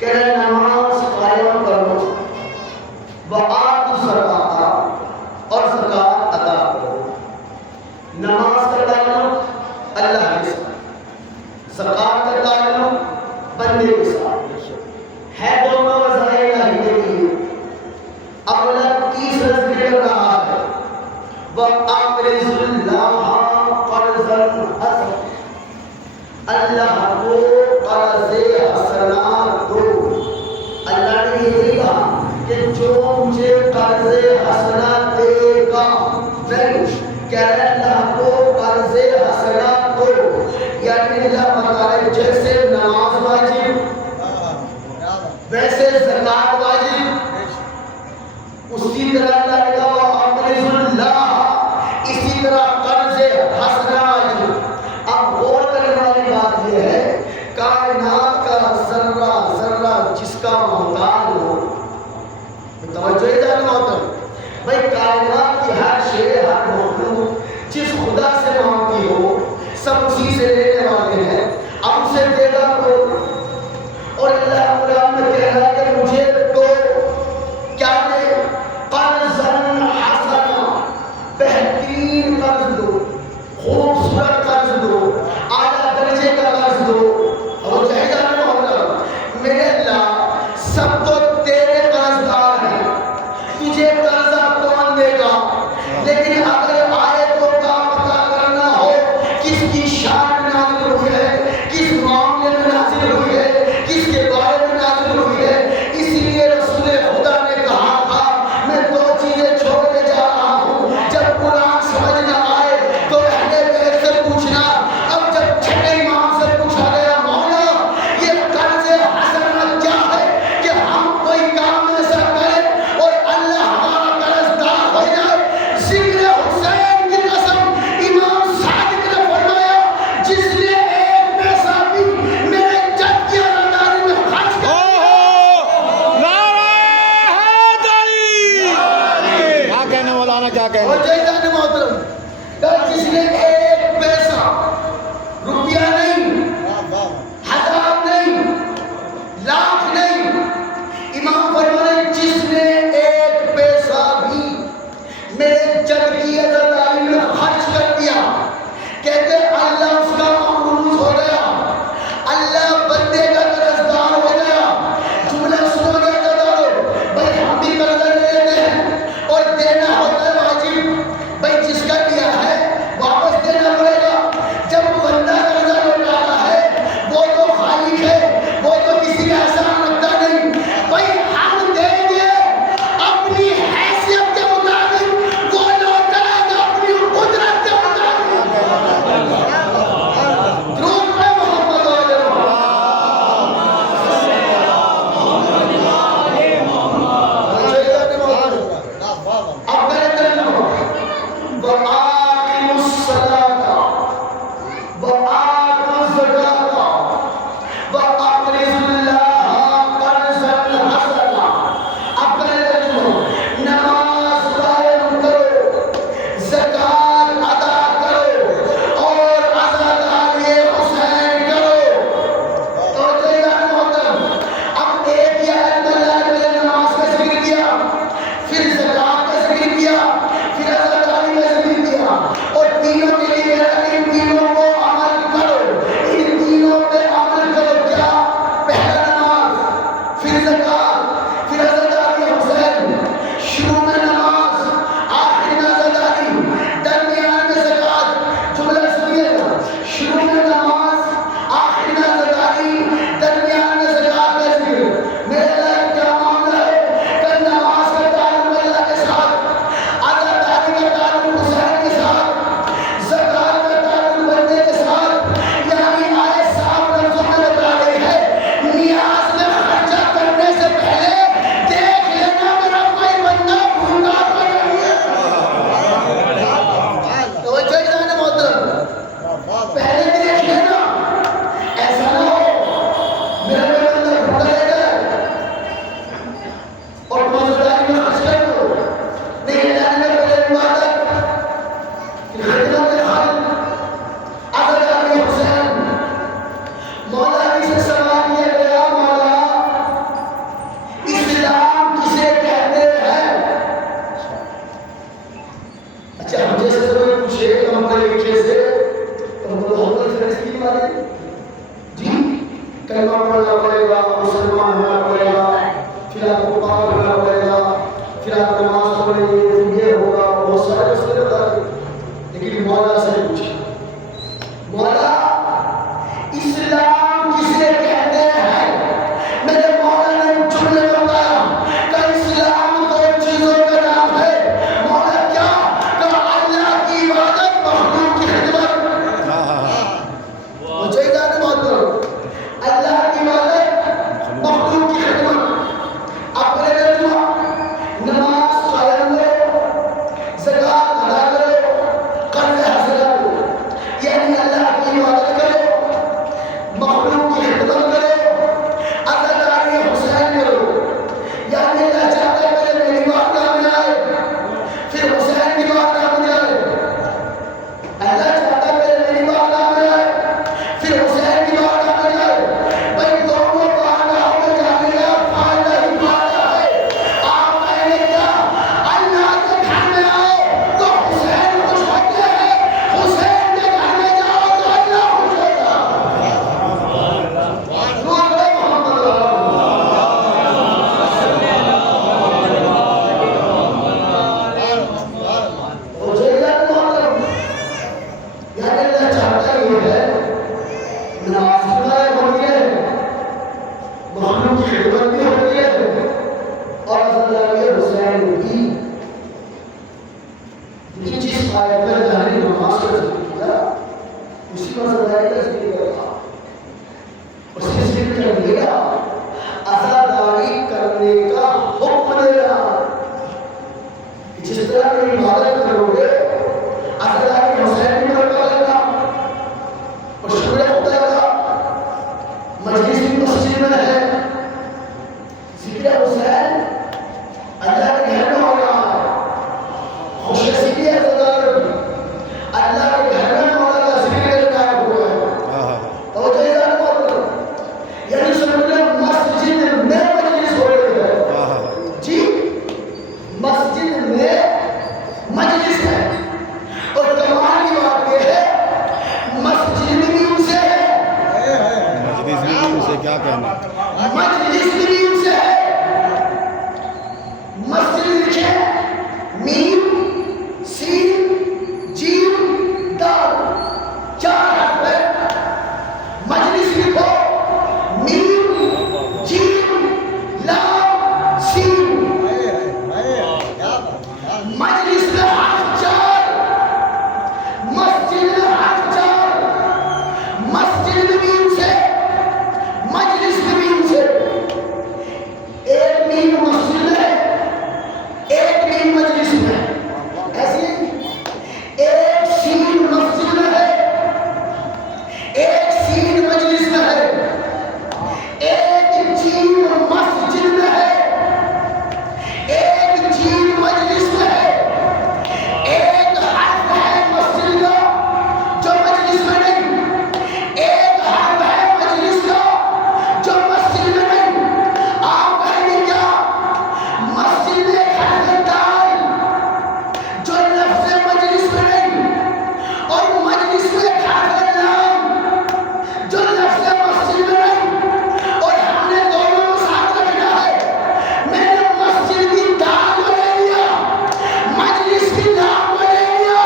کہ نماز قائم کرو وَأَقْرِضُ اللَّهَ قَرْضًا حَسَنًا، اللہ کو قرض حسنہ دو۔ اللہ نے یہ کہا کہ جو مجھے قرض حسنہ دے گا، کہہ رہے اللہ کو قرض حسنہ دو، یعنی اللہ بتا رہے جیسے نماز واجب ویسے زکات واجب، اسی طرح اللہ نے کہا وَأَقْرِضُ اللَّهَ، اسی طرح قرض حسنہ واجب۔ اب غور کرنے والی بات یہ ہے کائنات کا ذرہ ذرہ جس کا محتاج ہو، توجہ ہے جانا ہوتا بھائی، کائنات کی ہر شے ہر مخلوق جس خدا سے مانگتی ہو سب اسی سے لینے والے ہیں، اب اسے دے گا تو، اور اللہ قرآن میں کہہ رہا ہے کہ مجھے تو کیا دے، قرضاً حسنا، بہترین قرض دو، خوبصورت قرض دو، اعلیٰ درجے کا قرض دو۔ اور چاہے جانا ہوگا میرے اللہ سب تو تیرے قرض دار ہیں، تجھے قرضہ کون دے گا، لیکن اگر آیتوں کا پتہ کرنا ہو کس کی شان نازل ہوئی ہے، کس معاملے میں نازل ہوئی ہے، کس کے بارے میں نازل ہوئی ہے، اس لیے رسول خدا نے کہا تھا میں دو چیزیں چھوڑ کے جا رہا ہوں، جب قرآن سمجھ نہ آئے تو اہل بیت سے پوچھنا، اب جب چھٹے امام سے پوچھا گیا مولا یہ قرض حسنہ کیا ہے کہ ہم کوئی کام ایسا کریں اور اللہ ہمارا قرض دار ہو جائے، ذکر حسین کی قسم امام صادق نے فرمایا جس نے ایک پیسہ بھی میرے جد کی ازاداری میں خرچ کر کیا کہنے مولانا، کیا کہنے؟ اور جیدان محترم جس نے ایک پیسہ، روپیہ نہیں، ہزار نہیں، لاکھ نہیں، امام فرمانے جس نے ایک پیسہ بھی میرے جد کی ازاداری میں خرچ کر دیا، کہتے اللہ اس کا مقروض ہو گیا، اللہ بندے کا قرضدار ہو گیا۔ جملہ سنو گے قدارو بھائی، ہم بھی قرضہ لے لیتے ہیں اور دینا ہوتا ہے واجب، بھائی جس کا دیا ہے واپس دینا پڑے گا۔ جب بندہ قرضہ لوٹاتا ہے وہ تو خالق ہے، وہ تو کسی کا احسان رکھتا نہیں، بھائی ہم دیں گے اپنی حیثیت کے مطابق، وہ لوٹائے گا اپنی قدرت کے مطابق۔ درود پہ محمد علیہ اب کہتے ہیں وَآقِمُوا الصَّلَاةَ وَآتُوا الزَّكَاةَ وَأَقْرِضُوا اللَّهَ قَرْضًا حَسَنًا۔ اب کہتے ہیں نماز قائم کرو، زکوٰۃ ادا کرو اور عزاداری حسین کرو۔ تو جیدان محترم اب ایک ہی آیت میں اللہ نے نماز کا ذکر کیا، پھر زکوٰۃ کا ذکر کیا، پھر عزاداری کا ذکر کیا، اور تینوں کے لیے ان تینوں کو عمل کرو، ان تینوں پہ عمل کرو۔ کیا؟ پہلا نماز، پھر زکوٰۃ، پھر عزاداری حسین، شروع میں نماز، آخر میں عزاداری، درمیان میں زکوٰۃ۔ جملہ سنیے گا، شروع میں نماز، آخر میں عزاداری، درمیان میں زکوٰۃ کا ذکر۔ میرے اللہ کیا معاملہ ہے کہ نماز کا تعلق اللہ کے ساتھ، عزاداری کا تعلق حسین کے ساتھ، زکوٰۃ کا تعلق بندے کے ساتھ، یعنی آئے صاحب لفظوں میں بتا رہی ہے نیاز میں خرچہ کرنے سے پہلے دیکھ لینا میرا کوئی بندہ بھوکا تو نہیں ہے۔ توجہ جانے محترم پہلے دیکھ لینا، ایسا نہ ہو میرا کوئی بندہ بھوکا رہ جائے اور موزداری میں خرچ کر دو۔ نہیں جانے میں پہلے عبادت، پھر خدمت خلق، عزاداری حسین۔ مولا علی سے سوال کیا گیا مولا اسلام کسے کہتے ہیں؟ اچھا ہم جیسے سے کوئی پوچھے ہم کو لکھے سے تو ہم کو حکم سے رسکی مارے جی کلمہ پڑھنا پڑے گا، مسلمان ہونا پڑے گا، پھر آپ کو پاک ہونا پڑے گا، پھر آپ نماز پڑھیں گے، پھر یہ ہوگا، بہت سارے مسئلے بتا اللہ کی عبادت کرو گے اللہ کے حسین بھی مرتبہ لگا اور شکر خدا کا مجلس بھی مسجد میں ہے ذکر حسین اللہ کے گھر میں ہو رہا ہے خوش نصیبی ہے اللہ کے گھر میں مولا کا ذکر لگایا ہوا ہے توجہ یاد کرو یعنی سمجھ لو مسجد میں مجلس ہو رہی ہے جی مسجد میں مجلس ہے اور کمال کی بات یہ ہے مسجد بھی ان سے ہے مجلس بھی ان سے کیا کہنا مجلس بھی ان سے ہے مسجد لکھے میم سین جیم دال 4 حرف ہے مجلس لکھو میم جیم لام سین مجلس میں حرف 4 مسجد میں حرف 4 مسجد بھی ان سے مجلس بھی ان سے ایک میم مسجد میں ایک میم مجلس میں ایسی ایک سین مسجد میں ہے ایک سین مجلس میں ہے ایک جیم مسجد میں ہے ایک جیم مجلس میں ہے ایک حرف ہے مسجد کا جو مجلس میں نہیں ایک حرف ہے مجلس کا جو مسجد میں نہیں آپ کہیں گے کیا مسجد میں ایک حرف دال جو لفظ مجلس میں نہیں اور مجلس میں ایک حرف لام جو لفظ مسجد میں نہیں اور ہم نے دونوں کو ساتھ رکھنا ہے میں نے مسجد کی دال کو لے لیا مجلس کی لام کو لے لیا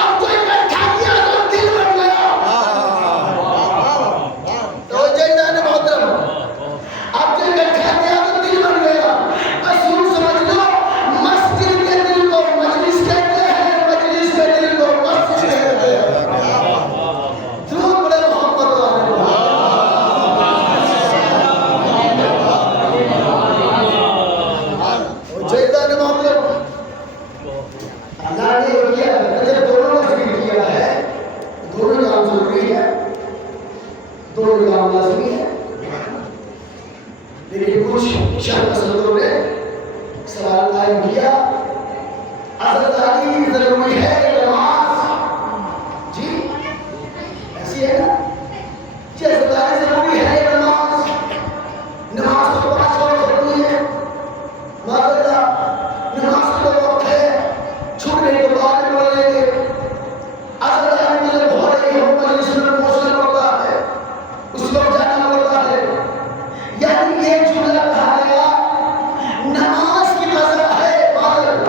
اب تو اکٹھا کیا تو دل بن گیا توجہ جان محترم اب جو اکٹھا کیا تو دل بن گیا بس یوں سمجھ لو مسجد کے دل کو مجلس کہتے ہیں مجلس کے دل کو مسجد کہتے ہیں ضرور بڑے محبت والے جیدان محترم اللہ نے یہ کیا جب دونوں کا ذکر کیا ہے دونوں کام ضروری ہے دونوں کام لازمی ہے لیکن کچھ شاہ پسندوں نے سوال قائم کیا حضرت علی ضروری ہے نماز جی ایسی ہے نا جی حضرت علی ضروری ہے نماز نماز تو 5 وقت ضروری ہے معذرت نماز تو وقت ہے چھوٹنے کے بعد میں پڑھ لیں گے حضرت علی جب ہو رہی ہو مجلس میں پہنچنا پڑتا ہے اس وقت جانا پڑتا ہے یعنی یہ جملہ کہا گیا نماز کی قضا ہے معذرت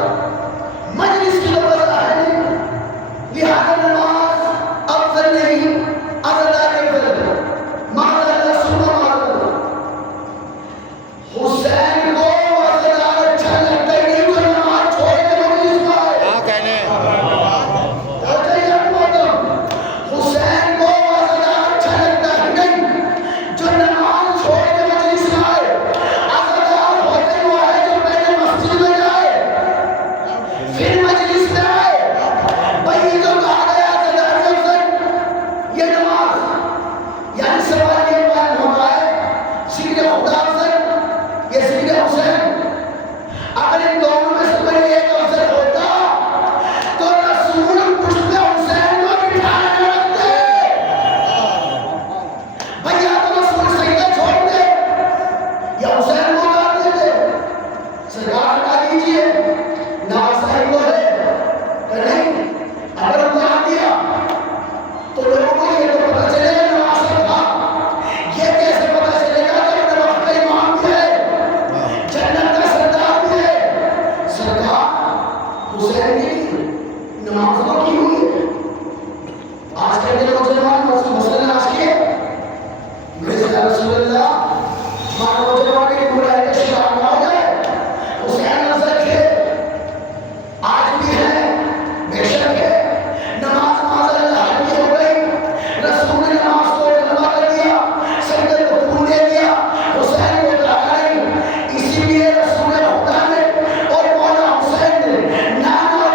مجلس کی قضا ہے لہذا نماز افضل نہیں حضرت علی افضل ہے معذرت سنو معذرت حسین کو حضرت علی اچھا لگتا ہی نہیں تو نماز چھوڑ کے مجلس میں آئے کیا کہنے توجہ یاد محترم حسین کو حضرت علی اچھا لگتا ہی نہیں جو نماز چھوڑ کے مجلس میں آئے حضرت علی ہوتے وہ ہے جو پہلے مسجد میں جائے پھر مجلس میں آئے بھئی یہ جو کہا گیا حضرت علی افضل یہ نماز یعنی سوال یہ بیان ہوتا ہے ذکر خدا افضل یہ ذکر حسین اگر ان دونوں میں سے کوئی ایک افضل ہوتا تو رسول پشت حسین کو بٹھانے رکھتے بھیا تو رسول سجدہ چھوڑ دے یا حسین کو اتار دیتے سرکار ہٹا دیجیے نواز صاحب کو ہے کہ نہیں اگر اتار دیا تو لوگوں کو یہ تو پتہ چلے گا نواز صاحب تھا یہ کیسے پتہ چلے گا کہ اپنے وقت کا امام بھی ہے جنت کا سردار بھی ہے سرکار حسین کی نماز کو کی ہوئی ہے آج کل کے نوجوان مثلاً آج کے میرے رسول اللہ ہمارے نوجوان کے برائے کا شکار نہ ہو جائے حسین نظر کے آج بھی ہے بے شک ہے نماز معاذ اللہ ہلکی ہو گئی رسول نے نماز کو لمبا کر دیا سجدے کو پھول دے دیا حسین کو کہا نہیں اسی لیے رسول خدا نے اور مولا حسین نے نانا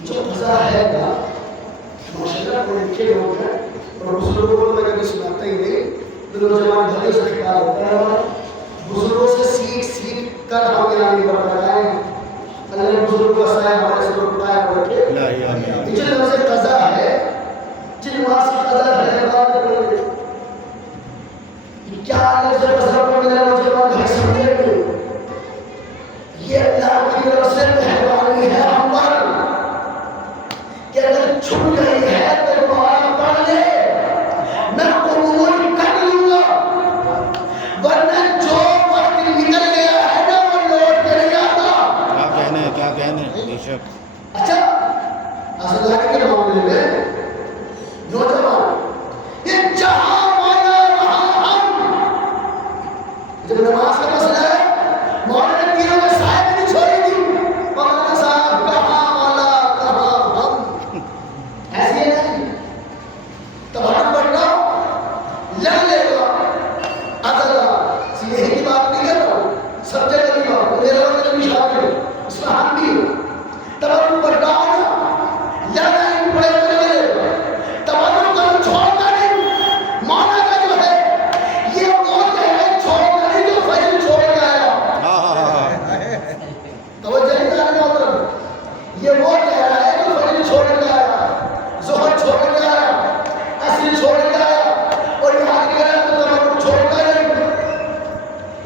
جو قضا ہے نا ماشاءاللہ کوئی کے لوگ ہیں اور بزرگوں کو میں کبھی سناتا ہی نہیں تو نوجوان بھائی سے خطاب ہوتا ہے بزرگوں سے سیکھ کر ہم یہاں نہیں بڑھ رہے ہیں اللہ نے بزرگوں کا سایہ ہمارے سے رکھایا ہوا رکھے جو لفظ قضا ہے جن نماز کی قضا ہے بات کریں گے کیا لفظ قضا پر میرے نوجوان بھائی سمجھے گے یہ اللہ کی طرف سے مہربانی ہے ہم پر کہ اگر چھپ گئی ہے تو دوبارہ پڑھ لے میں قبول کر لوں گا ورنہ جو وقت نکل گیا ہے نا وہ لوٹ کے نہیں آتا کیا کہنے بے شک اچھا آزاداری کے معاملے میں نوجوان یہ جہاں مانا وہاں ہم جب نماز کا مسئلہ ہے مولانا پیروں میں صاحب نہیں چھوڑی تھی مولانا صاحب کہاں مولا کہاں ہم ایسے ہی نہیں تب ہم پڑھنا لڑ لے گا آزادہ سیدھے کی بات نہیں کر رہا ہوں سب جگہ کی بات میرے وقت بھی شامل ہے اس میں ہم بھی تب ہم پڑھنا ہونا لڑ نہیں پڑے کرے تب ہم کو چھوڑنا نہیں مولا کا جو ہے یہ وہ کہہ رہے چھوڑنا نہیں جو فجر چھوڑ کے آیا توجہ نہیں کرنے محترم یہ وہ کہہ رہا ہے جو فجر چھوڑ کے آیا ظہر چھوڑ کے آیا عصر چھوڑ کے آیا اور یہاں کہہ رہا ہے تو تمام چھوڑ کے نہیں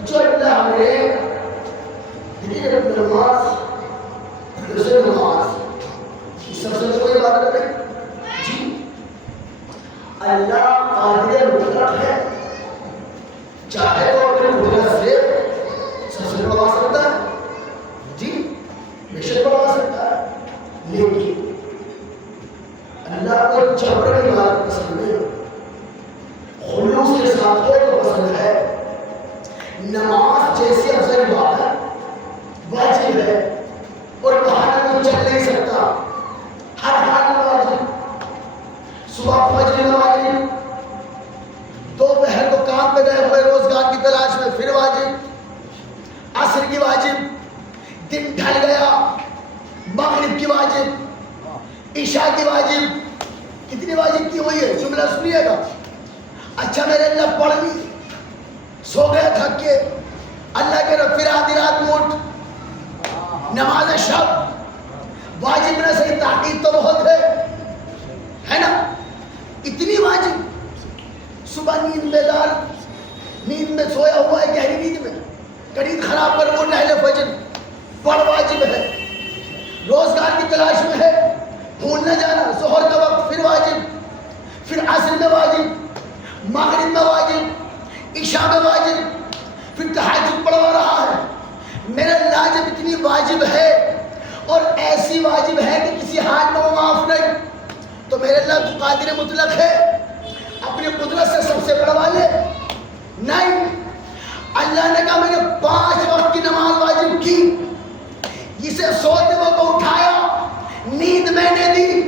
جو اللہ نے دیکھیے نماز دوسرے نماز سب سے کوئی بات کریں جی اللہ قادر مطلق ہے چاہے تو اپنے قدرت سے سب سے بڑھا سکتا ہے جی بے شک بڑھا سکتا ہے لیکن اللہ کو جبر عبادت پسند نہیں خلوص کے ساتھ ہو تو پسند ہے نماز جیسی افضل عبادت واجب ہے اور بہانہ میں چل نہیں سکتا ہر حال میں واجب صبح فجر میں واجب دوپہر کو کام پہ گئے ہوئے روزگار کی تلاش میں پھر واجب عصر کی واجب دن ڈھل گیا مغرب کی واجب عشاء کی واجب کتنی واجب کی ہوئی ہے جملہ سنیے گا اچھا میرے اللہ پڑھ لی سو گیا تھک کے اللہ کے رب پھر آدھی رات میں اٹھ نماز شب واجب نہ صحیح تحقیق تو بہت ہے نا اتنی واجب صبح نیند بیدار نیند میں سویا ہوا ہے گہری نیند میں قریب خراب کر وہ ٹہلے فجر پڑھ واجب ہے روزگار کی تلاش میں ہے بھول نہ جانا ظہر کا وقت پھر واجب پھر عصر میں واجب مغرب میں واجب عشاء میں واجب پھر تہجد پڑھوا رہا ہے میرا اللہ جب اتنی واجب ہے اور ایسی واجب ہے کہ کسی حال میں وہ معاف نہیں تو میرے اللہ تو قادر مطلق ہے اپنی قدرت سے سب سے بڑھوا لے نہیں اللہ نے کہا میں نے 5 وقت کی نماز واجب کی اسے سوتے وقت کو اٹھایا نیند میں نے دی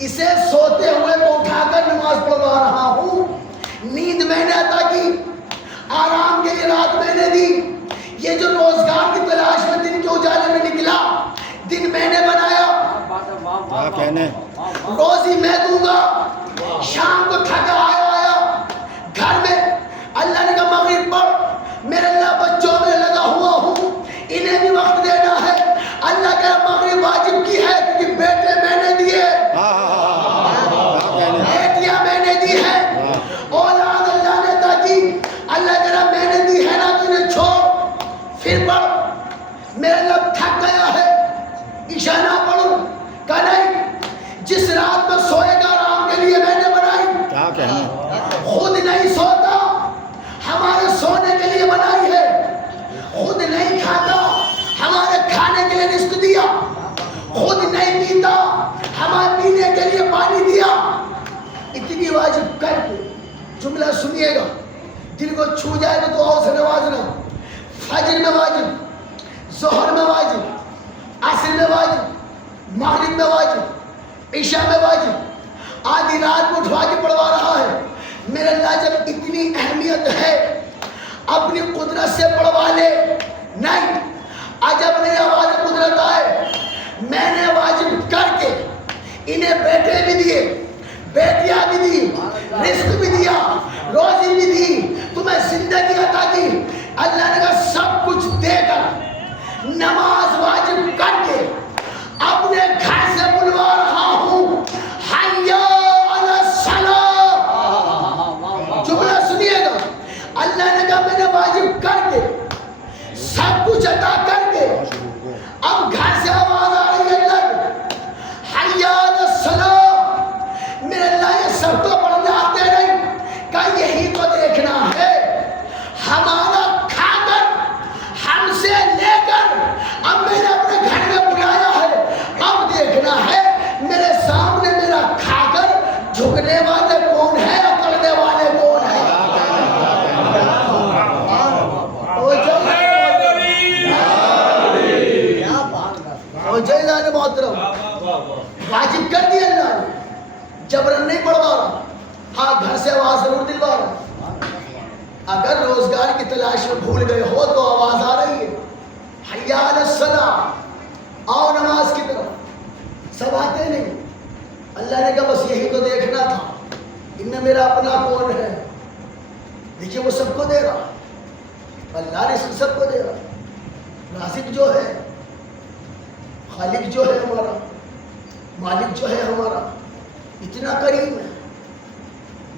اسے سوتے ہوئے کو اٹھا کر نماز پڑھوا رہا ہوں نیند میں نے عطا کی آرام کے لیے رات میں نے دی یہ جو روزگار کی تلاش میں دن کے اجالے میں نکلا دن میں نے بنایا روزی میں دوں گا شام کو تھکا آیا گھر میں اللہ نے کہا مغرب پڑھ میرے اللہ بچوں میں لگا ہوا ہوں انہیں بھی وقت دینا ہے اللہ کہا مغرب واجب کی ہے کیونکہ بیٹے میں نے دیے بیٹیاں میں نے دی ہے اولاد اللہ نے عطا کی اللہ کہا میں نے دی ہے نا تو انہیں چھوڑ پھر پڑھ میرا اللہ تھک گیا ہے عشاء نہ پڑھوں کہا نہیں جس رات میں سوئے گا آرام کے لیے میں نے بنائی خود نہیں سوتا ہمارے سونے کے لیے بنائی ہے خود نہیں کھاتا ہمارے کھانے کے لیے رزق دیا خود نہیں پیتا ہمارے پینے کے لیے پانی دیا اتنی واجب کر کے جملہ سنیے گا دل کو چھو جائے تو دعاؤں سے نوازنا فجر میں واجب ظہر میں واجب عصر میں واجب مغرب میں واجب عشاء میں واجب آدھی رات کو اٹھوا کے پڑھوا رہا ہے میرے اللہ جب اتنی اہمیت ہے اپنی قدرت سے پڑھوا لے نہیں جب میری آواز قدرت آئے اور جیلان محترم واجب کر دیا اللہ نے، جبرن نہیں پڑھوا رہا، ہاں گھر سے آواز ضرور دلوا رہا۔ اگر روزگار کی تلاش میں بھول گئے ہو تو آواز آ رہی ہے، حی علی الصلاۃ، آؤ نماز کی طرف، سب آتے نہیں۔ اللہ نے کہا بس یہی تو دیکھنا تھا، ان میں میرا اپنا کون ہے؟ دیکھیے وہ سب کو دے رہا، اللہ نے سب کو دے رہا۔ رازق جو ہے، خالق جو ہے ہمارا، مالک جو ہے ہمارا، اتنا کریم ہے،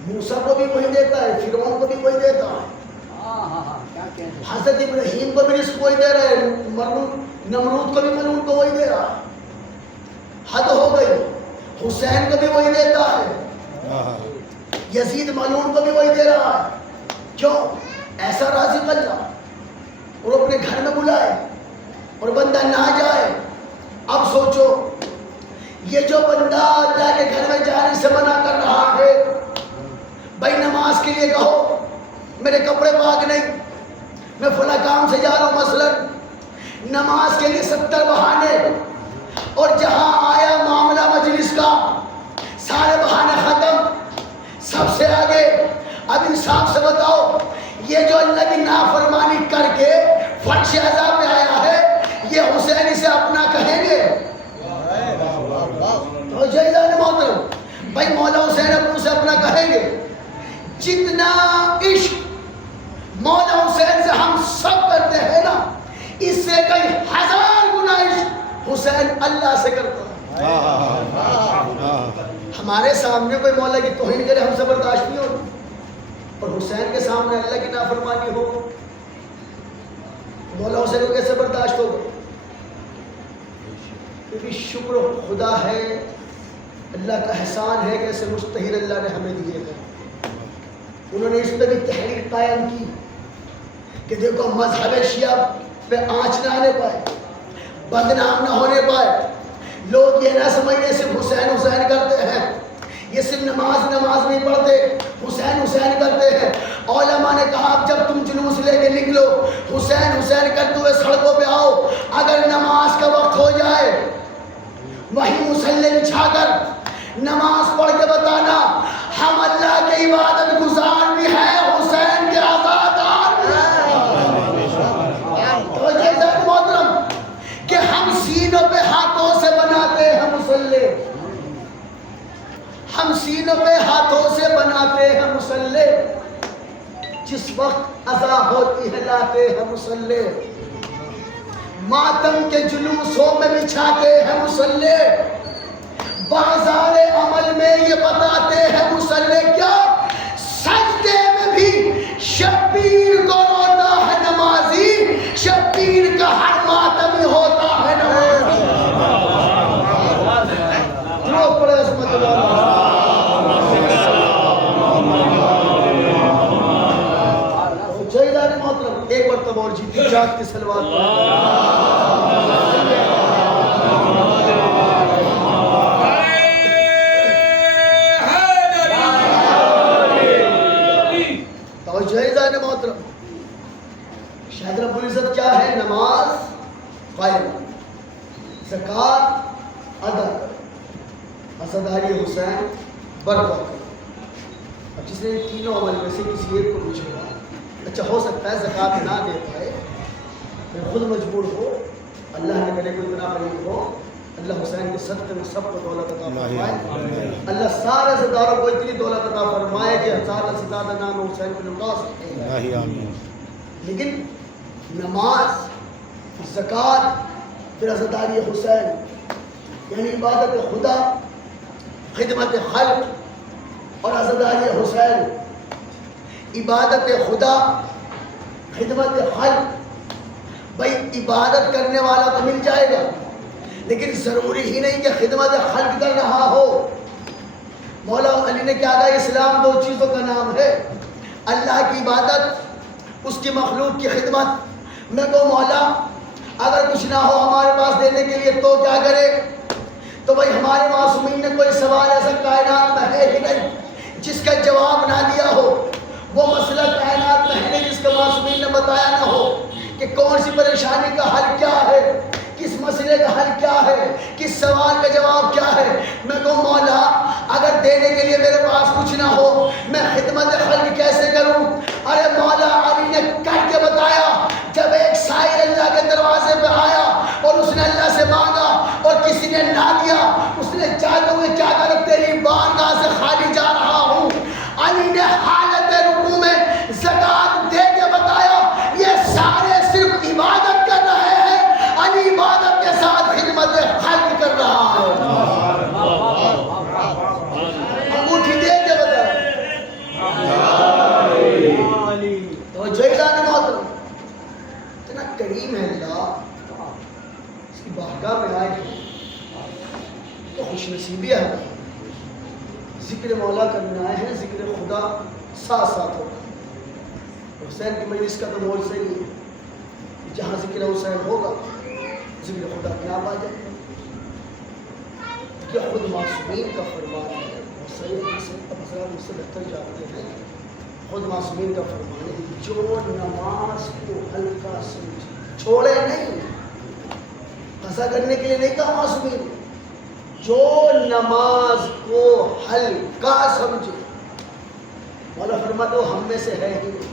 موسیٰ کو بھی وہی دیتا ہے، فرعون کو بھی وہی دیتا ہے، حضرت ابراہیم کو بھی رزق وہی دے رہا ہے، نمرود کو بھی ملعون کو وہی دے رہا ہے۔ حد ہو گئی، حسین کو بھی وہی دیتا ہے، یزید ملعون کو بھی وہی دے رہا ہے۔ کیوں؟ ایسا رازق اللہ، اور اپنے گھر میں بلائے اور بندہ نہ جائے۔ اب سوچو، یہ جو بندہ اللہ کے گھر میں جانے سے منع کر رہا ہے، بھائی نماز کے لیے کہو میرے کپڑے پاک نہیں، میں فلاں کام سے جا رہا ہوں، مثلا نماز کے لیے 70 بہانے، اور جہاں آیا معاملہ مجلس کا سارے بہانے ختم، سب سے آگے۔ اب انصاف سے بتاؤ، یہ جو اللہ کی نافرمانی کر کے فرش عذاب میں آیا ہے، یہ حسین اسے اپنا کہیں گے؟ تو جیلان محترم، بھائی مولا حسین اپنوں سے اپنا کہیں گے؟ جتنا عشق مولا حسین سے ہم سب کرتے ہیں نا، اس سے کئی 1000 گنا عشق حسین اللہ سے کرتا ہے۔ ہمارے سامنے کوئی مولا کی توہین کرے ہم سے برداشت نہیں ہوگی، اور حسین کے سامنے اللہ کی نافرمانی ہو، مولا حسین کو کیسے برداشت ہوگا؟ کیونکہ شکر خدا ہے، اللہ کا احسان ہے کہ ایسے مستحیل اللہ نے ہمیں دیے ہیں۔ انہوں نے اس پہ بھی تحریک قائم کی کہ دیکھو مذہب شیعہ پہ آنچ نہ آنے پائے، بدنام نہ ہونے پائے، لوگ یہ نہ سمجھے صرف حسین حسین کرتے ہیں، یہ صرف نماز نہیں پڑھتے، حسین حسین کرتے ہیں۔ علماء نے کہا اب جب تم جلوس لے کے نکلو، حسین حسین کرتے ہوئے سڑکوں پہ آؤ، اگر نماز کا وقت ہو جائے وہی مصلی بچھا کر نماز پڑھ کے بتانا ہم اللہ کے عبادت گزار بھی ہیں، حسین کے عزادار بھی ہیں۔ تو جیسا محترم کہ ہم سینوں پہ ہاتھوں سے بناتے ہیں مصلی، ہم سینوں پہ ہاتھوں سے بناتے ہیں مصلی، جس وقت عزا ہوتی ہے لاتے ہیں مصلی، ماتم کے جلوسوں میں بچھاتے ہیں مصلی، بازار عمل میں یہ بتاتے ہیں مصلی، کیا سجدے میں بھی شبیر کو روتا ہے نمازی، شبیر کا ہر ماتمی ہوتا ہے نمازی۔ جو پڑے عظمت اللہ، جیلان محترم ایک مرتبہ اور جیتی جات کی سلوات جیلان محترم، شاید رب العزت کیا ہے؟ نماز قائم، زکوٰۃ ادا کر، عزاداری حسین برپا کر۔ اب جس نے ان تینوں عمل میں سے کسی ایک کو پوچھے گا، اچھا ہو سکتا ہے زکوٰۃ نہ دے پائے، میں خود مجبور ہو، اللہ نے کرے کوئی گناہ نہیں ہو، اللہ حسین کے صدقے میں سب کو دولت عطا فرمائے، اللہ سارے زداروں کو اتنی دولت عطا فرمائے کہ 1000 سے زیادہ نام حسین کو لوٹا سکتے۔ لیکن نماز، زکوٰۃ، پھر عزاداری حسین، یعنی عبادت خدا، خدمت خلق اور عزاداری حسین۔ عبادت خدا، خدمت خلق، بھائی عبادت کرنے والا تو مل جائے گا، لیکن ضروری ہی نہیں کہ خدمت خلق کر رہا ہو۔ مولا علی نے کیا کہا؟ اسلام 2 چیزوں کا نام ہے، اللہ کی عبادت، اس کی مخلوق کی خدمت۔ میں کہوں مولا اگر کچھ نہ ہو ہمارے پاس دینے کے لیے تو کیا کرے؟ تو بھائی ہمارے معصومین نے کوئی سوال ایسا کائنات میں ہے ہی نہیں جس کا جواب نہ دیا ہو، وہ مسئلہ کائنات میں ہے نہیں جس کا معصومین نے بتایا نہ ہو کہ کون سی پریشانی کا حل کیا ہے، کس مسئلے کا حل کیا ہے۔ سوال کا جواب کیا ہے؟ میں کہوں مولا اگر دینے کے لیے میرے پاس کچھ نہ ہو میں خدمت خلق کیسے کروں؟ ارے مولا علی نے کر کے بتایا. جب ایک سائل اللہ کے دروازے پہ آیا اور اس نے اللہ سے مانگا اور کسی نے نہ دیا, اس نے چاہتے ہوئے کیا کہا تیری بارگاہ سے خالی جا رہا ہوں. علی نے حالت رکوع میں زکات دے کے بتایا یہ سارے صرف عبادت کر رہے ہیں, علی عبادت کے ساتھ خدمت خلق کر رہا ہے. انگوٹھی دے کے بتایا. تو جیلان محترم اتنا کریم ہے اللہ, اس کی بارگاہ میں آئے تو خوش نصیبی ہے. ذکر مولا کرنے آئے ہیں, ذکر خدا ساتھ ساتھ ہوگا. حسین کی مجلس کا تو مول صحیح ہے, جہاں ذکر حسین ہوگا ذکر خدا کیا آ جائے گا. یہ خود معصومین کا فرمان ہے. حضرات مجھ سے بہتر جانتے ہیں, خود معصومین کا فرمان ہے جو نماز کو ہلکا سمجھے چھوڑے نہیں. قضا کرنے کے لیے نہیں کہا معصومین, جو نماز کو ہلکا سمجھے. مولا فرماتے ہو ہم میں سے ہے ہی نہیں,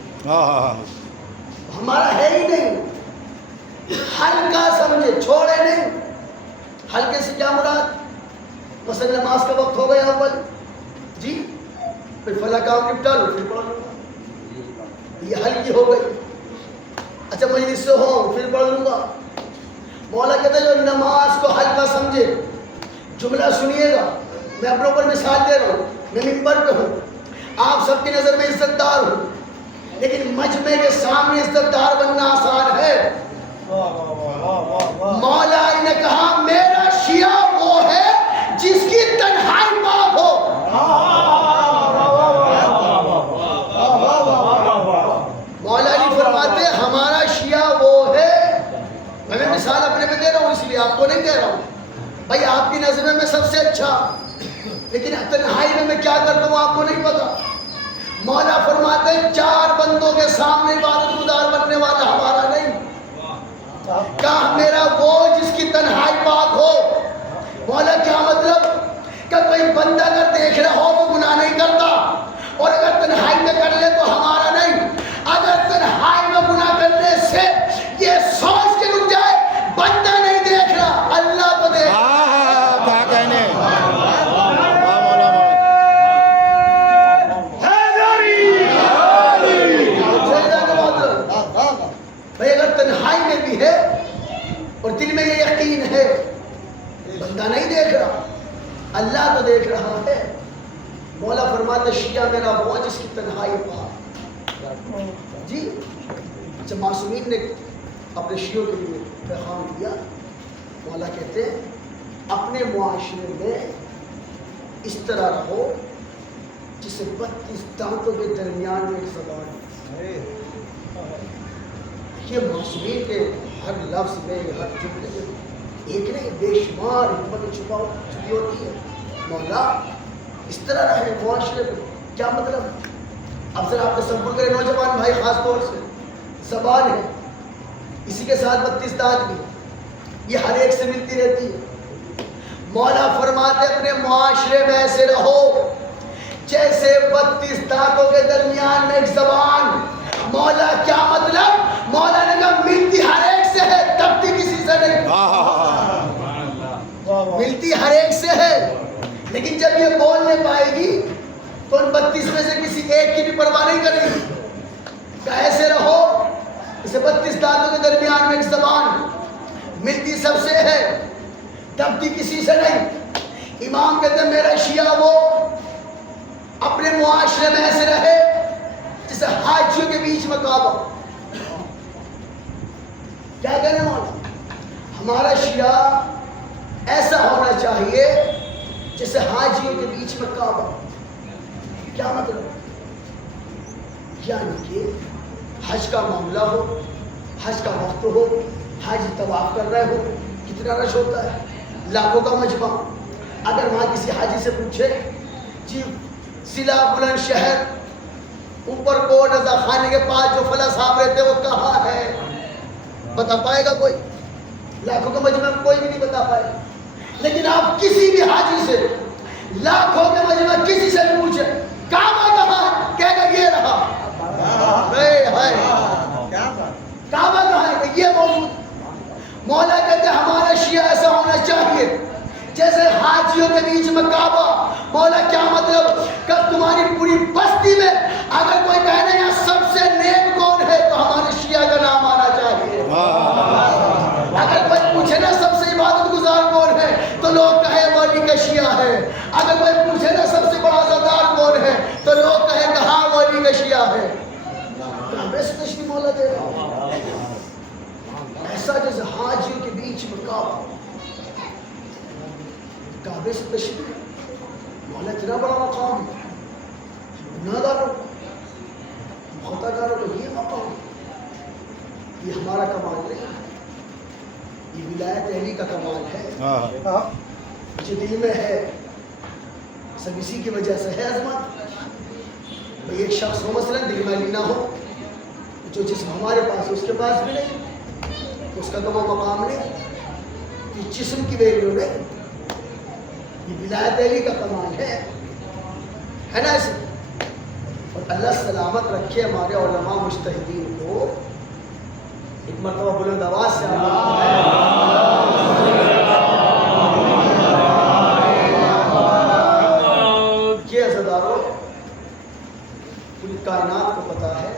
ہمارا ہے ہی نہیں. ہلکا سمجھے چھوڑے نہیں. ہلکے سے کیا مراد؟ مثلا نماز کا وقت ہو گیا اول جی, پھر فلاں کام نپٹا لو پھر پڑھ لوں گا, یہ ہلکی ہو گئی. اچھا مجلس سے ہو پھر پڑھ لوں گا. مولا کہتا ہے جو نماز کو ہلکا سمجھے. جملہ سنیے گا, میں اپنے اوپر مثال دے رہا ہوں. میں ممبر پہ ہوں, آپ سب کی نظر میں عزت دار ہوں, لیکن مجمع کے سامنے عزت دار بننا آسان ہے. مولا علی نے کہا میرا شیعہ وہ ہے جس کی تنہائی پاک ہو. مولا علی فرماتے ہمارا شیعہ وہ ہے. میں مثال اپنے پہ دے رہا ہوں اس لیے آپ کو نہیں دے رہا ہوں. بھائی آپ کی نظر میں سب سے اچھا, لیکن تنہائی میں کیا کرتا ہوں آپ کو نہیں پتا. مولا فرماتے ہیں 4 بندوں کے سامنے عبادت گزار بننے والا ہمارا نہیں. کہا میرا وہ جس کی تنہائی پاک ہو. مولا کیا مطلب؟ کہ کوئی بندہ اگر دیکھ رہا ہو وہ گناہ نہیں کرتا, اور اگر تنہائی میں کر لے تو ہمارا نہیں. اگر تنہائی میں گناہ کرنے سے یہ سوچ کے رک جائے بندہ نہیں دیکھ رہا اللہ کو دیکھ رہا. بھائی اگر تنہائی میں بھی ہے اور دل میں یہ یقین ہے بندہ نہیں دیکھ رہا اللہ تو دیکھ رہا ہے. مولا فرماتا شیعہ میرا وہ جس کی تنہائی پاک جی. اچھا معصومین نے اپنے شیعوں کے لیے پیغام دیا. مولا کہتے ہیں اپنے معاشرے میں اس طرح رہو جسے 32 دانتوں کے درمیان میں ایک زبان ہے. یہ معصومین کے ہر لفظ میں ہر جملے میں ایک نہیں بے شمار حکمت چھپی ہوتی ہے. مولا اس طرح رہے معاشرے میں. کیا مطلب؟ اب ذرا آپ تصور کریں نوجوان بھائی خاص طور سے زبان ہے, اسی کے ساتھ 32 دانت بھی, یہ ہر ایک سے ملتی رہتی ہے. مولا فرماتے اپنے معاشرے میں ایسے رہو جیسے 32 دانتوں کے درمیان میں ایک زبان. مولا کیا مطلب؟ مولا نے کہا ملتی ہر ایک سے ہے دبتی کسی سے نہیں. ملتی ہر ایک سے ہے, لیکن جب یہ بول نہیں پائے گی تو ان 32 میں سے کسی ایک کی بھی پرواہ نہیں کرے گی. ایسے رہو اسے 32 دانتوں کے درمیان میں ایک زبان, ملتی سب سے ہے دبتی کسی سے نہیں. امام کہتے ہیں میرا شیعہ وہ اپنے معاشرے میں ایسے رہے جیسے حاجیوں کے بیچ میں کعبہ. کیا کہنے مولا؟ ہمارا شیعہ ایسا ہونا چاہیے جیسے حاجیوں کے بیچ میں کعبہ. کیا مطلب؟ یعنی کہ حج کا معاملہ ہو, حج کا وقت ہو, حج طواف کر رہے ہو, کتنا رش ہوتا ہے, لاکھوں کا مجمع. اگر وہاں کسی حاجی سے پوچھے جی ضلع بلند شہر اوپر کوٹ رضا خانے کے پاس جو فلاں صاحب رہتے وہ کہاں ہے, بتا پائے گا کوئی؟ لاکھوں کے مجمع میں کوئی بھی نہیں بتا پائے. لیکن آپ کسی بھی حاجی سے لاکھوں کے مجمع کسی سے بھی پوچھے کعبہ کہاں ہے، کہے گا یہ رہا. کعبہ کہاں ہے کہ یہ موجود. مولا کہتے ہیں ہمارا شیعہ ایسا ہونا چاہیے جیسے حاجیوں کے بیچ میں کعبہ. مولا کیا مطلب کہ تمہاری پوری بستی میں اگر کوئی کہنا یہاں سب سے نیک کون ہے تو ہمارے شیعہ کا نام آنا چاہیے. اگر کوئی پوچھے نا سب سے عبادت گزار کون ہے تو لوگ کہے ولی کا شیعہ ہے. اگر کوئی پوچھے نا سب سے بڑا عزادار کون ہے تو لوگ کہے کہ ہاں ولی کا شیعہ ہے. کعبے سے تشریف مولا دے رہا ایسا جیسے حاجیوں کے بیچ میں کعبہ. کعبے سے تشریف مولا اتنا بڑا مقام گناہ گاروں خطا گاروں کو یہ مقام. یہ ہمارا کمال نہیں ہے، یہ ولایت علی کا کمال ہے جو دل میں ہے. سب اسی کی وجہ سے ہے عظمت. بھئی ایک شخص ہو مثلا دل میں علی نہ ہو، جو جسم ہمارے پاس ہے اس کے پاس بھی نہیں، اس کا تو وہ مقام نہیں. یہ جسم کی ویلیو نہیں، یہ ولایت علی کا کمال ہے نا اسے. اور اللہ سلامت رکھے ہمارے علماء مجتہدین کو. ایک مرتبہ بلند آواز سے یہ عزاداروں پوری کائنات کو پتا ہے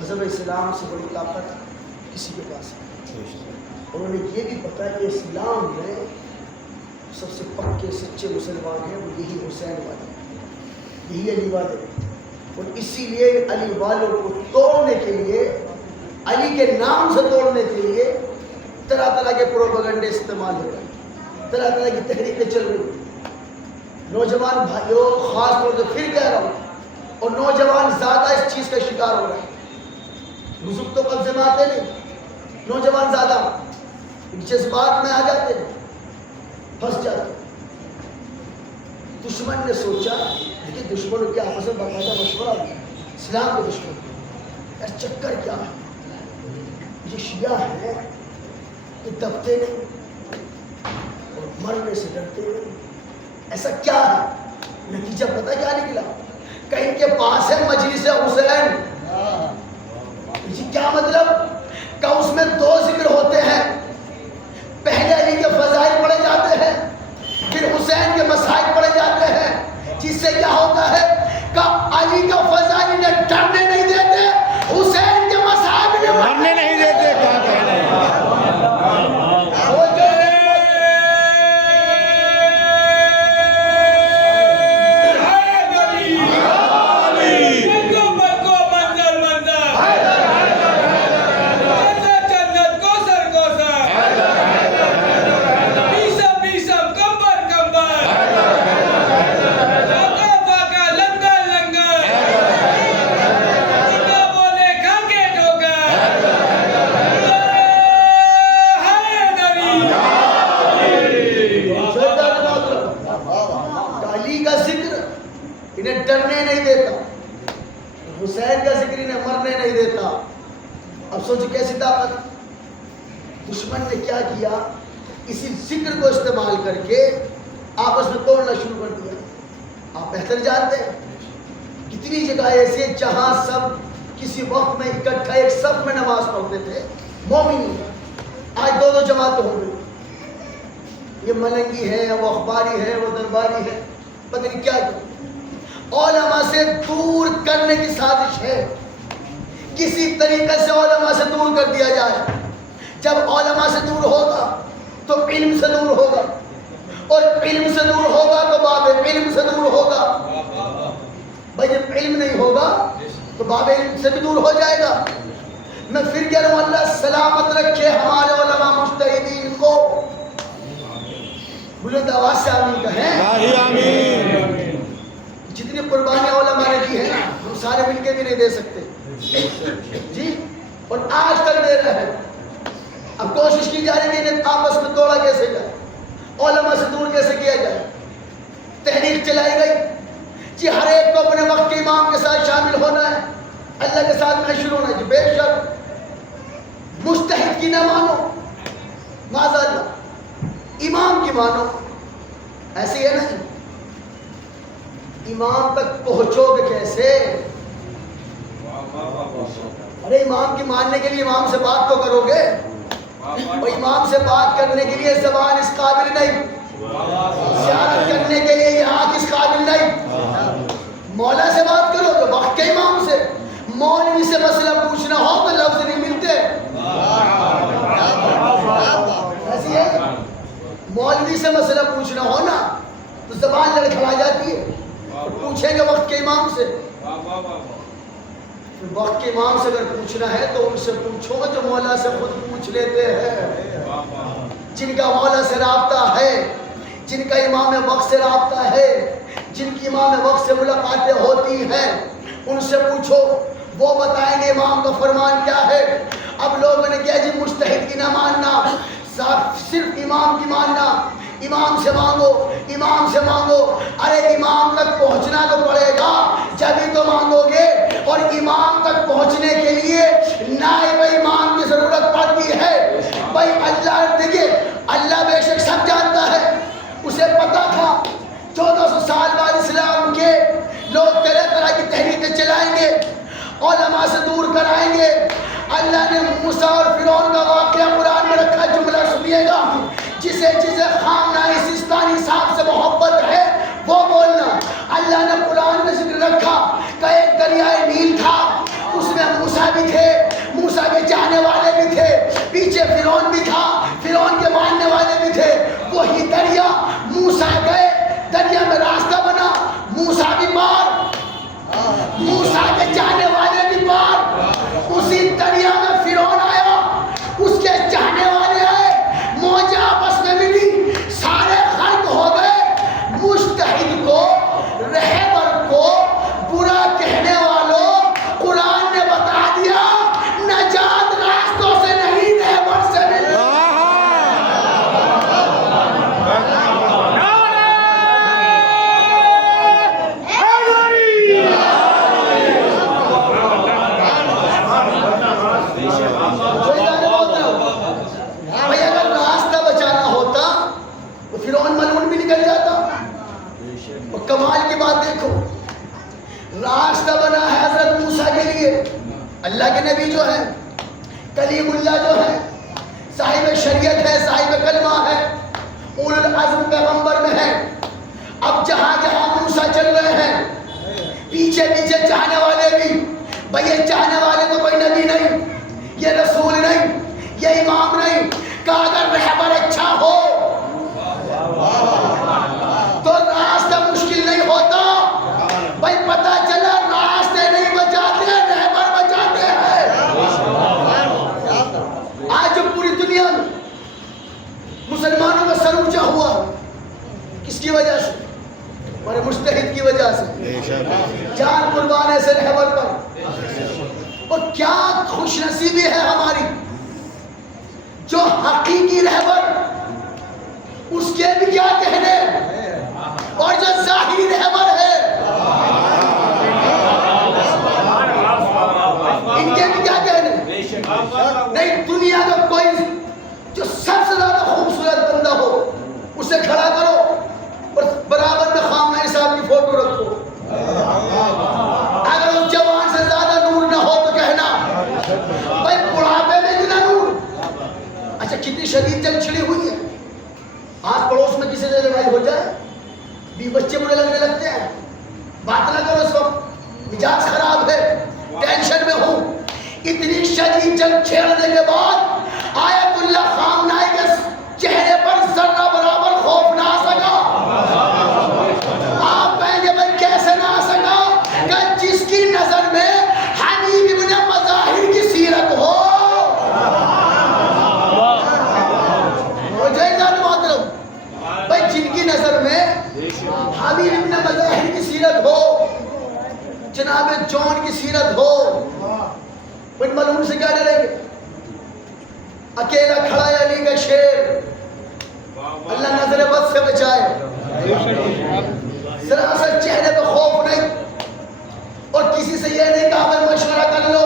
مذہب اسلام سے بڑی طاقت کسی کے پاس ہے. اور انہیں یہ بھی پتا ہے کہ اسلام میں سب سے پکے سچے مسلمان ہیں وہ یہی حسین والے، یہی علی والے. اور اسی لیے علی والوں کو توڑنے کے لیے، علی کے نام سے توڑنے کے لیے طرح طرح کے پروپیگنڈے استعمال ہو رہے ہیں، طرح طرح کی تحریکیں چل رہی ہیں. نوجوان بھائیوں خاص طور سے پھر کہہ رہا ہوں، اور نوجوان زیادہ اس چیز کا شکار ہو رہے ہیں. بزرگ تو قبضے میں آتے نہیں، نوجوان زیادہ جذبات میں آ جاتے ہیں، پھنس جاتے. دشمن نے سوچا لیکن دشمنوں کے آپس میں باقاعدہ مشورہ ہوا اسلام کے دشمن یار چکر کیا ہے، یہ شیعہ ہے یہ دبتے نہیں اور مرنے سے ڈرتے نہیں، ایسا کیا ہے؟ نتیجہ پتہ کیا نکلا کہ ان کے پاس ہے مجلس حسین. یہ کیا مطلب کہ اس میں 2 ذکر ہوتے ہیں، پہلے علی کے فضائل پڑھے جاتے ہیں، پھر حسین کے مسائل پڑھے جاتے ہیں، جس سے کیا ہوتا ہے کہ علی کا فضائل انہیں ڈرنے نہیں دیتے، حسین کے مسائل انہیں مرنے نہیں دیتے. کیا کہنے ڈرنے نہیں دیتا، حسین کا ذکر انہیں مرنے نہیں دیتا. اب سوچو کیسی طاقت. دشمن نے کیا کیا، اسی ذکر کو استعمال کر کے آپس میں توڑنا شروع کر دیا. آپ بہتر جانتے ہیں کتنی جگہ ایسے جہاں سب کسی وقت میں اکٹھا ایک صف میں نماز پڑھتے تھے مومن، آج 2 جماعتیں ہو گئی. یہ ملنگی ہے، وہ اخباری ہے، وہ درباری ہے، پتہ نہیں کیا. علماء سے دور کرنے کی سازش ہے، کسی طریقے سے علماء سے دور کر دیا جائے. جب علماء سے دور ہوگا تو علم سے دور ہوگا، اور علم سے دور ہوگا تو باب علم سے دور ہوگا. بھائی جب علم نہیں ہوگا تو باب علم سے بھی دور ہو جائے گا. میں پھر کہہ رہا ہوں اللہ سلامت رکھے ہمارے علماء مجتہدین کو. بلند آواز سے آمین کہیں. آمین. جتنی قربانیاں علماء نے دی ہیں نا ہم سارے مل کے بھی نہیں دے سکتے جی، اور آج تک دے رہے ہیں. اب کوشش کی جا رہی ہے کہ آپس میں توڑا کیسے جائے، علماء سے دور کیسے کیا جائے. تحریک چلائی گئی جی ہر ایک کو اپنے وقت کے امام کے ساتھ شامل ہونا ہے، اللہ کے ساتھ محشور ہونا ہے. جی بے شک مجتہد کی نہ مانو، معاذ اللہ. امام کی مانو. ایسے ہی ہے نا جی. امام تک پہنچو گے کیسے؟ ارے امام کی ماننے کے لیے امام سے بات تو کرو گے. اور امام سے بات کرنے کے لیے زبان اس قابل نہیں, زیارت کرنے کے لیے یہ آنکھ اس قابل نہیں. مولا سے بات کرو تو وقت کے امام سے. مولوی سے مسئلہ پوچھنا ہو تو لفظ نہیں ملتے. ایسی ہے, مولوی سے مسئلہ پوچھنا ہو نا تو زبان لڑکھڑا جاتی ہے. پوچھیں گے وقت کے امام سے. وقت کے امام سے اگر پوچھنا ہے تو ان سے پوچھو جو مولا سے خود پوچھ لیتے ہیں, جن کا مولا سے رابطہ ہے, جن کا امام وقت سے رابطہ ہے, جن کی امام وقت سے ملاقاتیں ہوتی ہیں. ان سے پوچھو, وہ بتائیں گے امام کا فرمان کیا ہے. اب لوگوں نے کیا جی مجتہد کی نہ ماننا, صرف امام کی ماننا, امام سے مانگو, امام سے مانگو. ارے امام تک پہنچنا تو پڑے گا جبھی تو مانگو گے. اور امام تک پہنچنے کے لیے نائب امام کی ضرورت پڑتی ہے. بھائی اللہ, دیکھیے اللہ بے شک سب جانتا ہے. اسے پتا تھا 1400 سال بعد اسلام کے لوگ طرح طرح کی تحریکیں چلائیں گے, علماء سے دور کرائیں گے. اللہ نے موسیٰ اور فرعون کا واقعہ قرآن میں رکھا. جملہ سنیے گا, جسے خامنہ سیستانی صاحب سے محبت ہے وہ بولنا. اللہ نے قرآن میں ذکر رکھا کہ ایک دریائے نیل تھا, اس میں موسیٰ بھی تھے, موسیٰ کے چاہنے والے بھی تھے, پیچھے فرعون بھی تھا, فرعون کے ماننے والے بھی تھے. وہی دریا, موسیٰ گئے, دریا میں راستہ بنا, موسیٰ بھی پار, موسیٰ کے چاہنے والے بھی پار. اسی دریا میں فرعون آیا, اس کے چاہنے والے آئے, موجیں آپس میں ملی, سارے غرق ہو گئے. مجتہد کو, رہبر کو, برا کہنے والوں, قرآن نے بتا دیا نجات راستوں سے نہیں رہبر سے ملی. بھائی اگر راستہ بچانا ہوتا تو فرعون ملعون بھی نکل جاتا. اور کمال کی بات دیکھو, راستہ بنا ہے حضرت موسیٰ کے لیے. اللہ کے نبی جو ہے, کلیم اللہ جو ہے, صاحب شریعت ہے, صاحب کلمہ ہے, اولو العزم پیغمبر میں ہے. اب جہاں جہاں موسیٰ چل رہے ہیں, پیچھے پیچھے چاہنے والے بھی. بھئی یہ چاہنے والے تو کوئی نبی نہیں, یہ رسول نہیں, یہ امام نہیں. کہ اگر رہبر اچھا ہو تو راستہ مشکل نہیں ہوتا. بھائی پتہ چلا راستے نہیں بچاتے, رہبر بچاتے ہیں. آج جو پوری دنیا میں مسلمانوں کا سر اونچا ہوا, کس کی وجہ سے؟ ہمارے مجتہد کی وجہ سے, جان قربان ایسے رہبر پر. اور کیا خوش نصیبی ہے ہماری, جو حقیقی رہبر, اس کے بھی کیا کہنے, اور جو ظاہری رہبر ہے ان کے بھی کیا کہنے. نہیں, دنیا کا کوئی جو سب سے زیادہ خوبصورت بندہ ہو اسے کھڑا کرو اور برابر میں خامنہ صاحب کی فوٹو رکھو. اگر اس جوان سے زیادہ نور نہ ہو تو کہنا بھائی بڑھاپے میں اتنا نور. اچھا کتنی شدید جنگ چھڑی ہوئی ہے, آج پڑوس میں کسی سے لڑائی ہو جائے, بھی بچے برے لگنے لگتے ہیں. بات نہ کرو, اس وقت مزاج خراب ہے, ٹینشن میں ہوں. اتنی شدید جنگ چھیڑنے کے بعد آیت اللہ خامنہ کے چہرے پر ذرہ برابر خوف نہ آ سکا. آپ کہیں گے بھائی کیسے نہ آ سکا, کہ جس کی نظر میں حبیب ابن مظاہر کی سیرت ہو. بھائی جن کی نظر میں حبیب ابن مظاہر کی سیرت ہو, جناب جون کی سیرت ہو, ان ملعون سے کیا ڈریں گے. اکیلا کھڑا ہے علی کا شیر, اللہ نظر بد سے بچائے. ذرا سا چہرے پہ خوف نہیں, اور کسی سے یہ نہیں کہا میں مشورہ کر لو,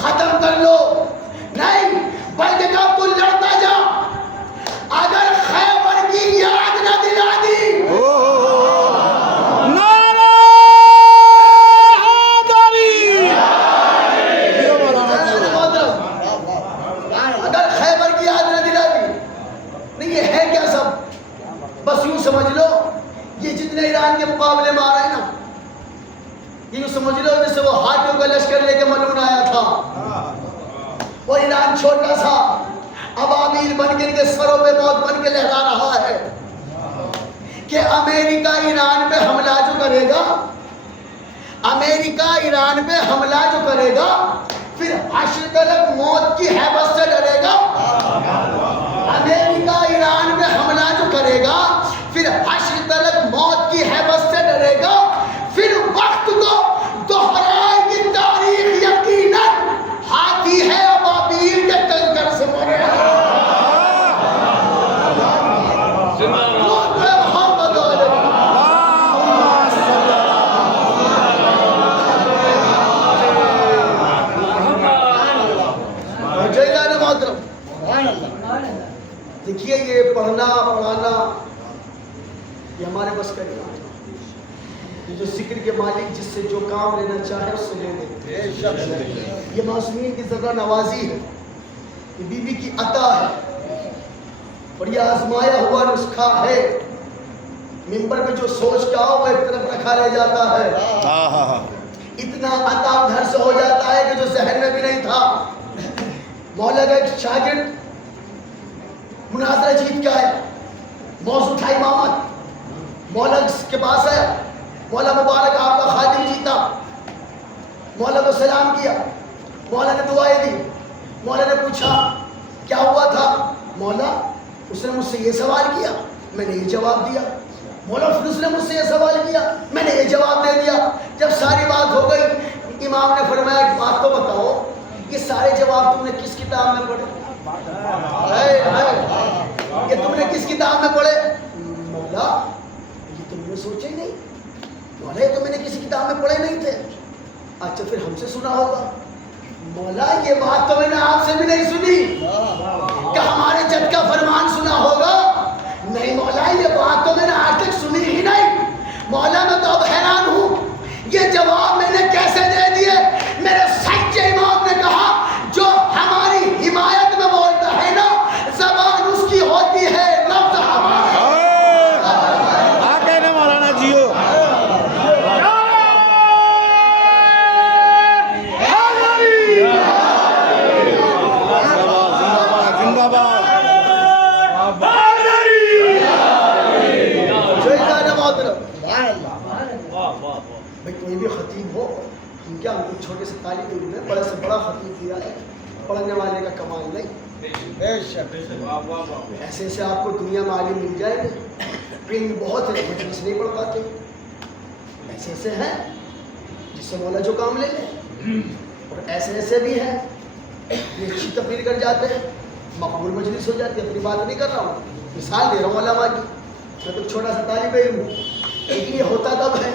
ختم کر لو, نہیں, بلکہ کہا تو لڑتا جا. اگر خیبر کی سمجھ لو یہ جتنے ایران کے مقابلے میں آ رہے ہیں نا، یہ یوں سمجھ لو جیسے وہ ہاتھیوں کا لشکر لے کے ملون آیا تھا، اور ایران چھوٹا سا ابابیل بن کے ان کے سروں پہ موت بن کے لہرا رہا ہے کہ امریکہ ایران پہ حملہ جو کرے گا، امریکہ ایران پہ حملہ جو کرے گا پھر حشر تلک موت کی ہیبت سے ڈرے گا۔ امریکہ ایران پہ حملہ جو کرے گا پھر حشر تلک موت کی ہیبت سے ڈرے گا، پھر وقت کو دوہرائے گی تاریخ یقیناً، ہاتھی ہے ابابیل کے کنکر سے مرے گا۔ دیکھیے یہ پڑھنا پڑھانا یہ ہمارے بس کا نہیں ہے، یہ جو ذکر کے مالک جس سے جو کام لینا چاہے اس سے لے لے، یہ معصومین کی ذرہ نوازی ہے، یہ بی بی کی عطا ہے، اور یہ آزمایا ہوا نسخہ ہے۔ منبر پہ جو سوچ کا ہو وہ ایک طرف رکھا رہ جاتا ہے، اتنا عطا ادھر سے ہو جاتا ہے کہ جو ذہن میں بھی نہیں تھا۔ مولا کا ایک شاگرد مناظرہ جیت کے آیا، موضوع تھا امامت، مولا کے پاس آیا، مولا مبارک آپ کا خادم جیتا، مولا کو سلام کیا، مولا نے دعائیں دی، مولا نے پوچھا کیا ہوا تھا؟ مولا اس نے مجھ سے یہ سوال کیا، میں نے یہ جواب دیا۔ مولا پھر اس نے مجھ سے یہ سوال کیا، میں نے یہ جواب دے دیا۔ جب ساری بات ہو گئی امام نے فرمایا ایک بات تو بتاؤ، یہ سارے جواب تم نے کس کتاب میں پڑھے؟ یہ تم نے کس کتاب میں پڑھے؟ مولا یہ تم نے سوچا ہی نہیں، مولا یہ تو میں نے کسی کتاب میں پڑھے نہیں تھے۔ اچھا پھر ہم سے سنا ہوگا؟ مولا یہ بات تو میں نے آپ سے بھی نہیں سنی کہ ہمارے جد کا فرمان سنا ہوگا، نہیں مولا یہ بات تو میں نے آج تک سنی ہی نہیں۔ مولا میں تو اب حیران ہوں یہ جواب میں نے کیسے دے دیے۔ میرے سچے امام نے کہا جو ہماری حمایت میں بولتا ہے نا زبان اس کی ہوتی ہے، لفظ ہمارا۔ کہنا مولانا جیو زندہ باد۔ بھائی کوئی بھی خطیب ہو، ہم کیا ہم چھوٹے سے طالب علم ہیں، بڑے سے بڑا خطیب دیا ہے، پڑھنے والے کا کمال نہیں۔ ایسے ایسے آپ کو دنیا میں عالم مل جائے گا، علم بہت ہے مجلس نہیں پڑھ پاتے، ایسے ایسے ہیں جس سے مولا جو کام لے لے، اور ایسے ایسے بھی ہیں یہ اچھی تقریر کر جاتے ہیں، مقبول مجلس ہو جاتی ہے۔ اپنی بات نہیں کر رہا ہوں، مثال دے رہا ہوں علماء کی، میں تو چھوٹا سا طالب علم ہوں۔ لیکن یہ ہوتا کب ہے؟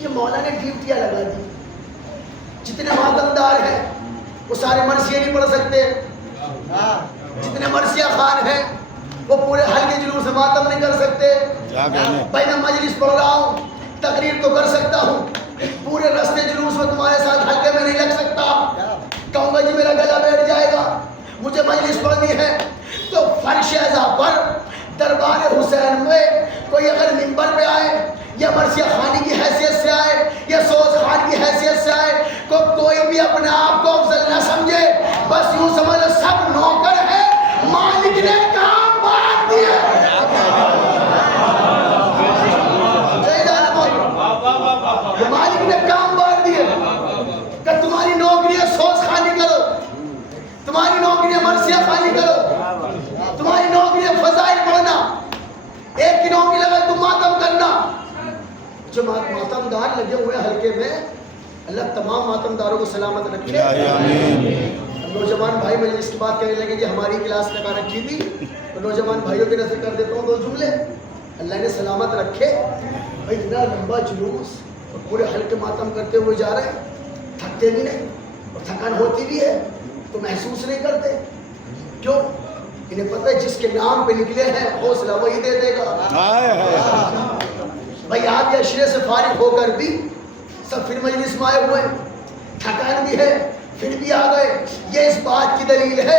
یہ مولا نے ڈیوٹیاں لگا دی، جتنے ماتمدار ہیں وہ سارے مرثیے نہیں پڑھ سکتے، جتنے مرثیہ خان ہیں وہ پورے حلقے جلوس سے ماتم نہیں کر سکتے۔ بھائی میں مجلس پڑھ رہا ہوں، تقریر تو کر سکتا ہوں، پورے رستے جلوس میں تمہارے ساتھ حلقے میں نہیں لگ سکتا، کہوں گا جی میرا گلا بیٹھ جائے گا، مجھے مجلس پڑھنی ہے۔ تو فرش اعزا پر دربار حسین میں کوئی اگر منبر پہ آئے یا مرثیہ خانی کی حیثیت سے آئے یا سوز خان کی حیثیت سے آئے، کوئی بھی اپنے آپ کو افضل نہ سمجھے، بس یوں سمجھ لو سب نوکر ہے، مالک نے کام بانٹ دیا۔ مالک نے کام بانٹ دیے کہ تمہاری نوکری ہے سوز خانی کرو، تمہاری نوکری ہے مرثیہ خانی کرو، تمہاری نوکری ہے فضائل پڑھنا، ایک کی نوکری لگا تم ماتم کرنا۔ جو ماتم دار لگے ہوئے حلقے میں، اللہ تمام ماتم داروں کو سلامت رکھے۔ نوجوان بھائی مجلس کی بات کہنے لگے کہ ہماری کلاس لگا رکھی تھی، تو نوجوان بھائیوں کی نظر کر دیتا ہوں دو جملے، اللہ نے سلامت رکھے۔ بھائی اتنا لمبا جلوس اور پورے حلقے ماتم کرتے ہوئے جا رہے ہیں، تھکتے بھی نہیں اور تھکان ہوتی بھی ہے تو محسوس نہیں کرتے، کیوں؟ انہیں پتہ ہے جس کے نام پہ نکلے ہیں حوصلہ وہی دے دے گا۔ بھائی آپ یہ عشرے سے فارغ ہو کر بھی سب پھر مجلس میں آئے ہوئے، تھکان بھی ہے پھر بھی آ گئے، یہ اس بات کی دلیل ہے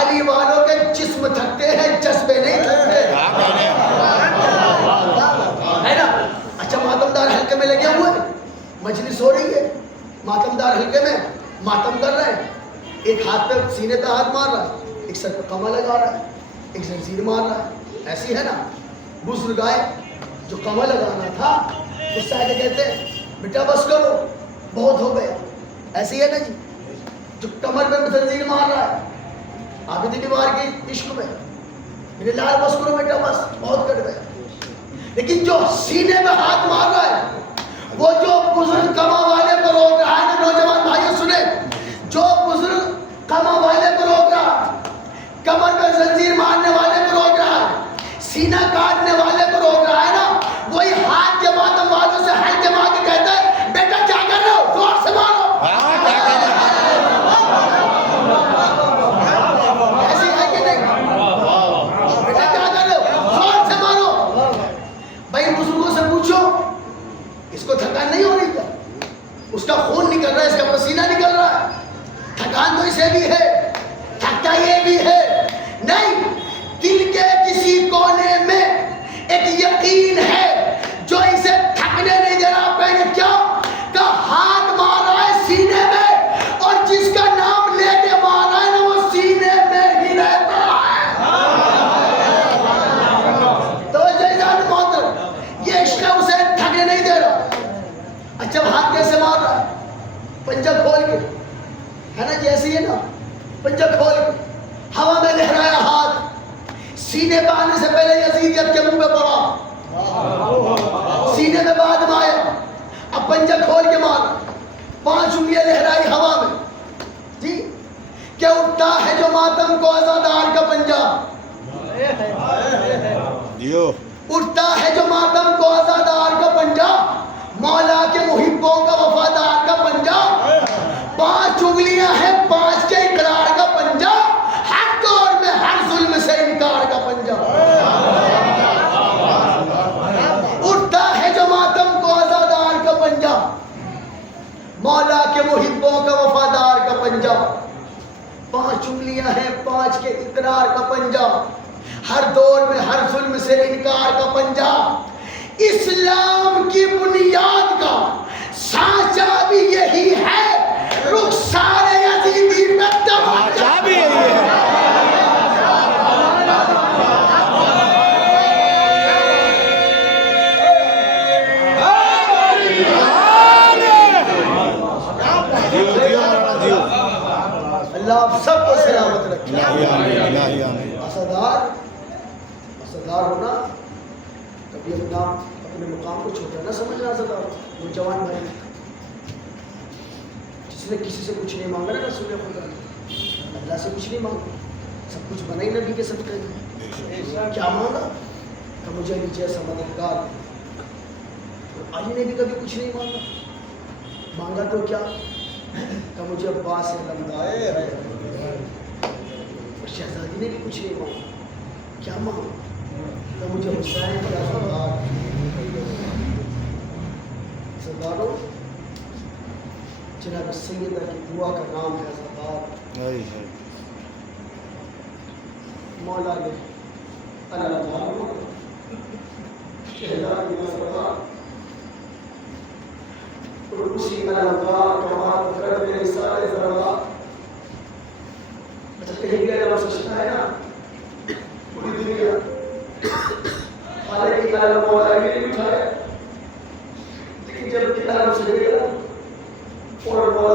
علی والوں کے جسم تھکتے ہیں، جذبے نہیں تھکتے۔ مجلس ہو رہی ہے، ماتمدار حلقے میں ماتم کر رہے ہیں، ایک ہاتھ پہ سینے پہ ہاتھ مار رہا ہے، ایک سر پہ قمع لگا رہا ہے، ایک زنجیر مار رہا ہے. ایسی ہے نا. بزرگ آئے، جو قمع لگانا تھا اس سے آگے کہتے ہیں بیٹا بس کرو، بہت ہو گیا. ایسی ہے نا جی. جو کمر پہ زنجیر مار رہا ہے عابد دیوار کے عشق میں، میرے لال بس کرو بیٹا بس، بہت کٹ گیا. لیکن جو سینے میں ہاتھ مار رہا ہے، وہ جو بزرگ قمع والے پر روک رہا ہے نا، نوجوان بھائیوں سنیں، جو بزرگ قمع والے پر روک رہا ہے، کمر پہ زنجیر مارنے والے پر روک رہا ہے، سینہ کاٹنے والے پر روک رہا ہے نا، وہی ہاتھ کے ماتم والوں سے ہاتھ کے مار کے کہتا ہے بیٹا کیا کر رہے ہو، زور سے مارو. ایسی ہے کہ نہیں؟ بیٹا کیا کر رہے ہو، زور سے مارو. بھائی بزرگوں سے پوچھو، اس کو تھکان نہیں ہو رہی کیا؟ اس کا خون نکل رہا ہے، اس کا پسینہ نکل رہا ہے. تھکان تو اسے بھی ہے، تھکتا یہ بھی ہے. نہیں، دل کے کسی کونے میں ایک یقین ہے جو اسے تھکنے نہیں دے رہا. پہلے کیا کہ ہاتھ مار رہا ہے سینے میں، اور جس کا نام لے کے مار رہا ہے نا وہ سینے میں ہی رہتا ہے. تو جیسان محترم، یہ عشق اسے تھکنے نہیں دے رہا. اچھا ہاتھ کیسے مار رہا ہے؟ پنجہ کھول کے، ہے نا جی. ایسی ہے نا، پنجہ کھول کے ہوا میں لہرایا ہاتھ، سینے پہ آنے سے پہلے یزیدیت کے منہ پہ پڑا، سینے میں بعد میں آیا. اب پنجہ کھول کے مارا، 5 انگلیاں لہرائی ہوا میں. جی کیا اٹھتا ہے جو ماتم کو عزادار کا پنجہ، اٹھتا ہے جو ماتم کو عزادار کا پنجہ، مولا کے محبوں کا وفادار کا پنجہ. 5 انگلیاں ہیں 5 کے اقرار کا پنجہ، ہر دور میں ہر ظلم سے انکار کا پنجہ. اٹھتا ہے جو ماتم کو عزادار کا پنجہ، مولا کے محبوں کا وفادار کا پنجہ. 5 انگلیاں ہیں 5 کے اقرار کا پنجہ، ہر دور میں ہر ظلم سے انکار کا پنجہ. اسلام کی بنیاد کا سانچہ بھی یہی ہے، رخسار یزیدی میں تماشا بھی یہی ہے. اللہ آپ سب کو سلامت رکھے. اسدار ہونا کبھی اپنے مقام کو چھوٹا نہ سمجھنا. اسدار نوجوان بھائی، جس نے کسی سے کچھ نہیں مانگا نا رسول خدا نے، اللہ سے کچھ نہیں مانگا، سب کچھ بنا ہی نبی کے صدقے میں. کیا مانگا کہ مجھے علی جیسا مددگار. علی نے بھی کبھی کچھ نہیں مانگا، مانگا تو کیا کہ مجھے عباس سے لمدار. اور شہزادی نے بھی کچھ نہیں مانگا، کیا مانگا کہ مجھے حسین کا سردار. سرداروں، جناب سیدہ کی دعا کا نام ہے سردار. مولا نے اللہ شہزادی کا سردار، اور اسی الانوار کمال کر میرے سارے ذرات. اچھا کہیں گے جب سوچتا ہے نا پوری دنیا خالق کی تعالیٰ مولا کے لیے اٹھائے، لیکن جب کی تعالیٰ سے گیا اور مولا